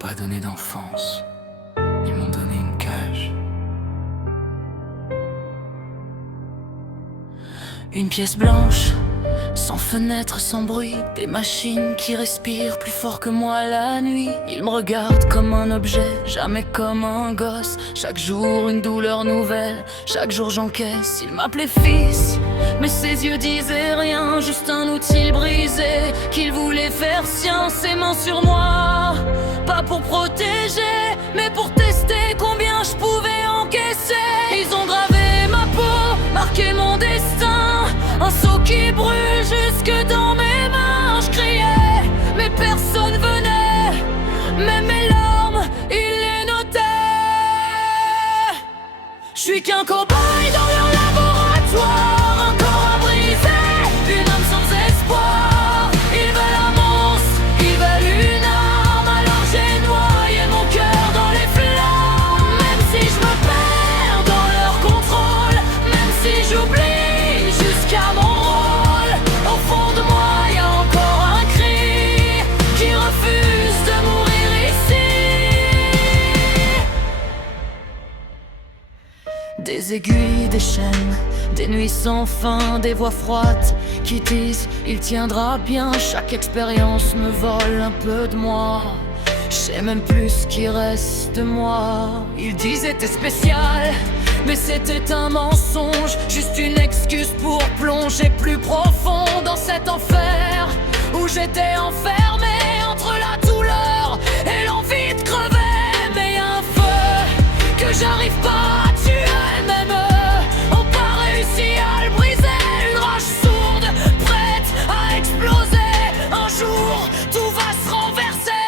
pas donné d'enfance, ils m'ont donné une cage. Une pièce blanche, sans fenêtre, sans bruit. Des machines qui respirent plus fort que moi la nuit. Ils me regardent comme un objet, jamais comme un gosse. Chaque jour une douleur nouvelle, chaque jour j'encaisse. Ils m'appelaient fils, mais ses yeux disaient rien. Juste un outil brisé qu'il voulait faire sien. Ses mains sur moi, pas pour protéger, mais pour tester combien je pouvais encaisser. Ils ont gravé ma peau, marqué mon destin. Un seau qui brûle jusque dans mes mains. Je criais, mais personne venait. Même mes larmes, ils les notaient. Je suis qu'un cobaye dans leur laboratoire. Un corps à briser, une âme sans espoir. Ils veulent un monstre, ils veulent une arme. Alors j'ai noyé mon cœur dans les flammes. Même si je me perds dans leur contrôle, même si j'oublie jusqu'à mon rôle, au fond de moi y a encore un cri qui refuse de mourir ici. Des aiguilles, des chaînes, des nuits sans fin, des voix froides qui disent il tiendra bien. Chaque expérience me vole un peu de moi. Je sais même plus ce qui reste de moi. Ils disaient t'es spécial, mais c'était un mensonge, juste une excuse pour plonger plus profond dans cet enfer où j'étais enfermé entre la douleur et l'envie de crever. Mais y a un feu que j'arrive pas à tuer. Même eux ont pas réussi à le briser. Une rage sourde, prête à exploser. Un jour, tout va se renverser.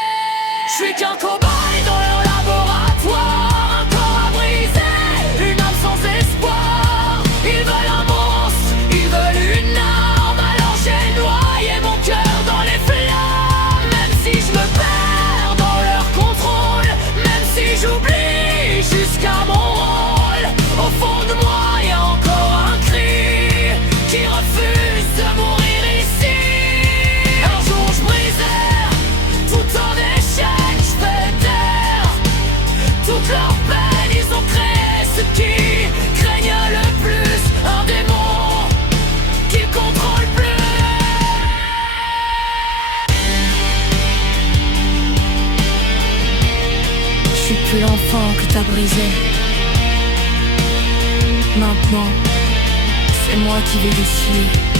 Je suis qu'un cobaye dans leur laboratoire. Un corps à briser, une âme sans espoir. Ils veulent un monstre, ils veulent une arme. Alors j'ai noyé mon cœur dans les flammes. Même si je me perds dans leur contrôle, même si j'oublie jusqu'à mon rôle, au fond de moi y a encore un cri qui refuse de mourir ici. Un jour je brisais tout en échec, je fais taire toute leur peine. Ils ont créé ce qui craignent le plus, un démon qu'ils contrôlent plus. Je suis plus l'enfant que t'as brisé. Maintenant, c'est moi qui vais décider.